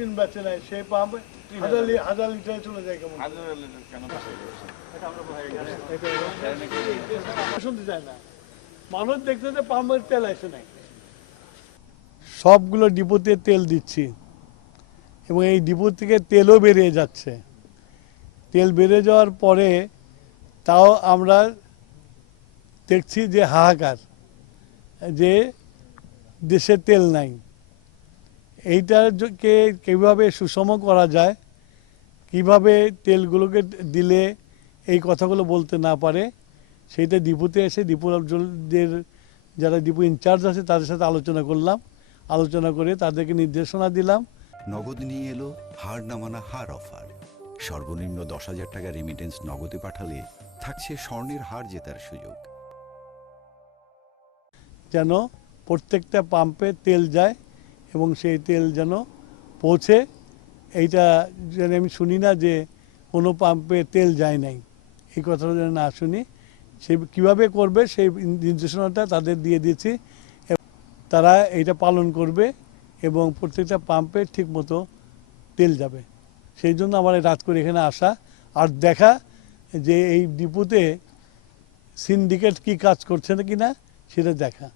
tin বেচে নেয় সেই পাম্প হাজার লিটারে চলে যায় কেমন শুনতে চায় না মানুষ দেখতে যে পাম্পের তেল আসে নাই সবগুলো ডিপোতে তেল দিচ্ছি এবং এই ডিপো থেকে তেলও বেরিয়ে যাচ্ছে তেল বেড়ে যাওয়ার পরে তাও আমরা দেখছি যে হাহাকার যে দেশে তেল নাই এইটাকে কীভাবে সুষম করা যায় কিভাবে তেলগুলোকে দিলে এই কথাগুলো বলতে না পারে সেইটা ডিপোতে এসে ডিপোদের যারা ডিপো ইনচার্জ আছে তাদের সাথে আলোচনা করলাম আলোচনা করে তাদেরকে নির্দেশনা দিলাম নগদ নিয়ে এলো হার না মানা হার অফার সর্বনিম্ন 10,000 টাকা রেমিটেন্স নগদে পাঠালে থাকছে স্বর্ণের হার জেতার সুযোগ যেন প্রত্যেকটা পাম্পে তেল যায় এবং সেই তেল যেন পৌঁছে এইটা যেন আমি শুনি না যে কোনো পাম্পে তেল যায় নাই এই কথাটা যেন না শুনি সে কীভাবে করবে সেই নির্দেশনাটা তাদের দিয়ে দিয়েছি তারা এইটা পালন করবে এবং প্রত্যেকটা পাম্পে ঠিকমতো তেল যাবে সেই জন্য আমার রাত করে এখানে আসা আর দেখা যে এই ডিপোতে সিন্ডিকেট কি কাজ করছে না কিনা সেটা দেখা